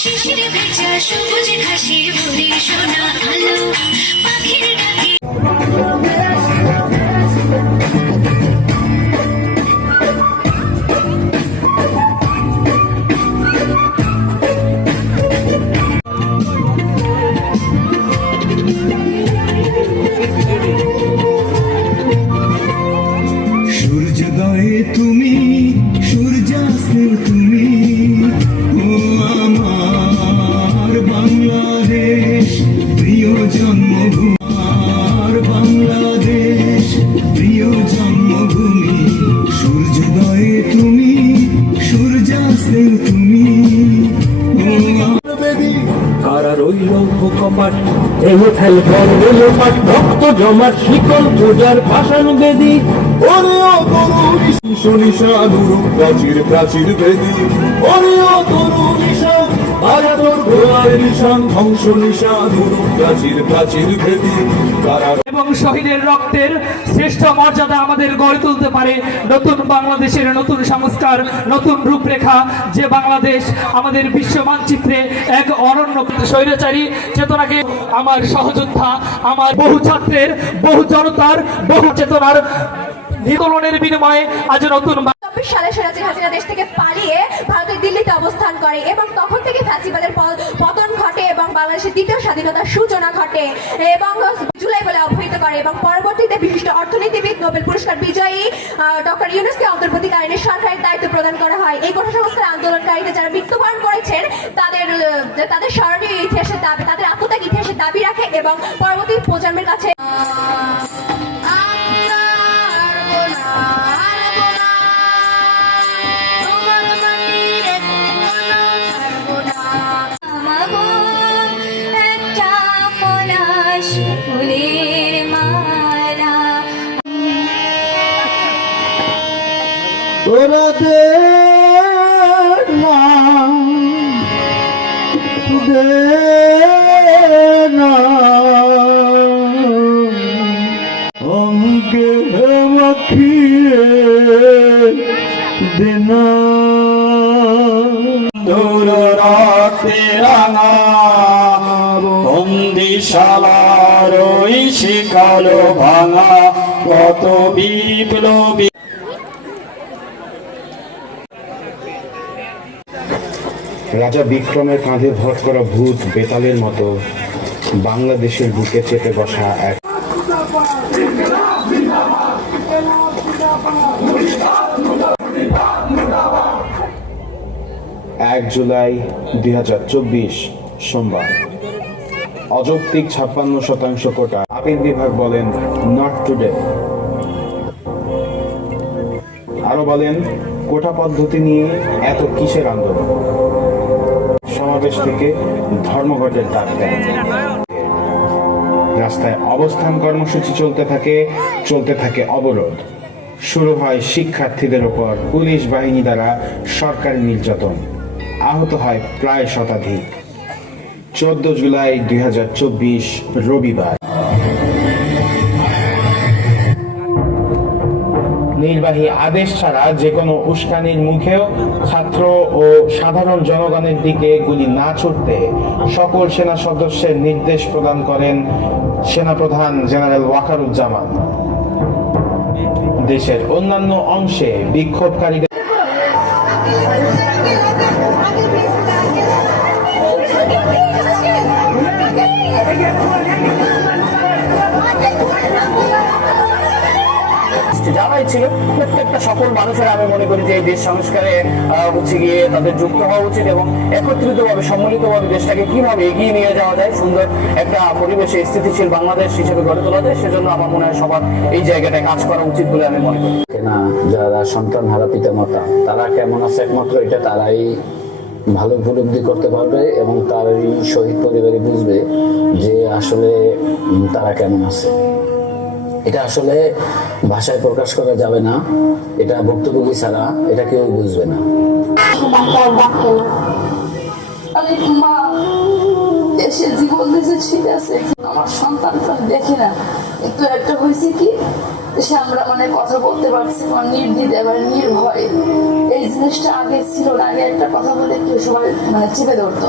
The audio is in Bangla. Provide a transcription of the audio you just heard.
শিশিরে ভেজা সবুজ ঘাসে ভরে সোনা আলো পাখির ডাকে সূর্যোদয়ে তুমি, সূর্যাস্তে তুমি, ও আমার বাংলাদেশ প্রিয় জন্মভূমি, আমার বাংলাদেশ প্রিয় জন্মভূমি। সূর্যোদয়ে তুমি, সূর্যাস্তে তুমি, কারা রইল কপাট এলো ফেল বন্ধ লোপাট রক্ত জমাট শিকল পূজার ভাষণ বেদি ওরে ও তরু নিশা নুরু প্রাচীর প্রাচীর বেদি, ওরে ও তরু নিশা আয়াতর ঘোড়ার নিশান ধ্বংস নিশা নুরু প্রাচীর প্রাচীর বেদি। তারা এবং শহীদের রক্তের শ্রেষ্ঠ মর্যাদা আমাদের গড়ে তুলতে পারে নতুন বাংলাদেশের নতুন সংস্কার, নতুন রূপরেখা, যে বাংলাদেশ আমাদের বিশ্ব মানচিত্রে এক অনন্য স্বৈরাচারী চেতনাকে আমার সহযোদ্ধা, আমার বহু ছাত্রের, বহু জনতার, বহু চেতনার নির্দলনের বিনিময়ে আজ নতুন সালে শেখ হাসিনা দেশ থেকে পালিয়ে ভারতের দিল্লিতে অবস্থান করে এবং তখন থেকে ফ্যাসিবাদের পতন ঘটে এবং বাংলাদেশের দ্বিতীয় স্বাধীনতার সূচনা ঘটে এবং জুলাই বলে অবহিত করে এবং পরবর্তীতে বিশিষ্ট অর্থনীতিবিদ নোবেল পুরস্কার বিজয়ী ডক্টর ইউনূসকে অন্তর্বর্তীকালীন সরকারের দায়িত্ব প্রদান করা হয়। এই কোটা সংস্কার আন্দোলনকারীদের যারা মৃত্যুবরণ করেছেন তাদের স্মরণীয় ইতিহাসের দাবি, তাদের আত্মত্যাগ ইতিহাসের দাবি রাখে এবং পরবর্তী প্রজন্মের কাছে তোরা দে না অঙ্গে মাখিয়ে দেনা তোর রাতে রাঙা বন্দিশালার ওই শিকালো ভাঙা কত বিপ্লবী রাজা বিক্রমের কাঁধে ভর করা ভূত বেতালের মতো বাংলাদেশের বুকে চেপে বসা এক 1 জুলাই 2024 সোমবার। অযৌক্তিক 56% কোটা, আপিল বিভাগ বলেন নট টুডে। আরো বলেন কোটা পদ্ধতি নিয়ে এত কিসের আন্দোলন, সমাবেশ থেকে ধর্মঘটের ডাক দেন। রাস্তায় অবস্থান কর্মসূচি চলতে থাকে অবরোধ। শুরু হয় শিক্ষার্থীদের ওপর পুলিশ বাহিনী দ্বারা সরকারি নির্যাতন, আহত হয় প্রায় শতাধিক। 14 জুলাই 2024 রবিবার। নির্বাহী আদেশ ছাড়া যে কোনো উস্কানির মুখেও ছাত্র ও সাধারণ জনগণের দিকে গুলি না ছুটতে সকল সেনা সদস্যের নির্দেশ প্রদান করেন সেনাপ্রধান জেনারেল ওয়াকারুজ্জামান। দেশের অন্যান্য অংশে বিক্ষোভকারীদের যারাই ছিল প্রত্যেকটা সকল মানুষের আমি মনে করি যে এই দেশ সংস্কারে হচ্ছে গিয়ে তাদের যুক্ত হওয়া উচিত এবং একত্রিতভাবে সম্মিলিতভাবে দেশটাকে কিভাবে এগিয়ে নিয়ে যাওয়া যায়, সুন্দর একটা পরিবেশে স্থিতিশীল বাংলাদেশ হিসেবে গড়ে তোলা যায়, সেজন্য আমার মনে হয় সবার এই জায়গাটায় কাজ করা উচিত বলে আমি মনে করি। না, যারা সন্তান হারা পিতামাতা তারা কেমন আছে একমাত্র এটা তারাই ভালো উপলব্ধি করতে পারবে এবং তারই শহীদ পরিবারই বুঝবে যে আসলে তারা কেমন আছে। এটা আসলে ভাষায় প্রকাশ করা যাবে না, এটা ভুক্তভোগী ছাড়া এটা কেউ বুঝবে না। দেশের জীবন দেশে ঠিক আছে। আমার সন্তানটা আমি দেখি না, কিন্তু একটা হয়েছে কি সে আমরা মানে কথা বলতে পারছি আমার নির্দ্বিধে এবার নির্ভয়ে। এই জিনিসটা আগে ছিল না, আগে একটা কথা বলে কেউ সবাই মানে চেপে ধরতো।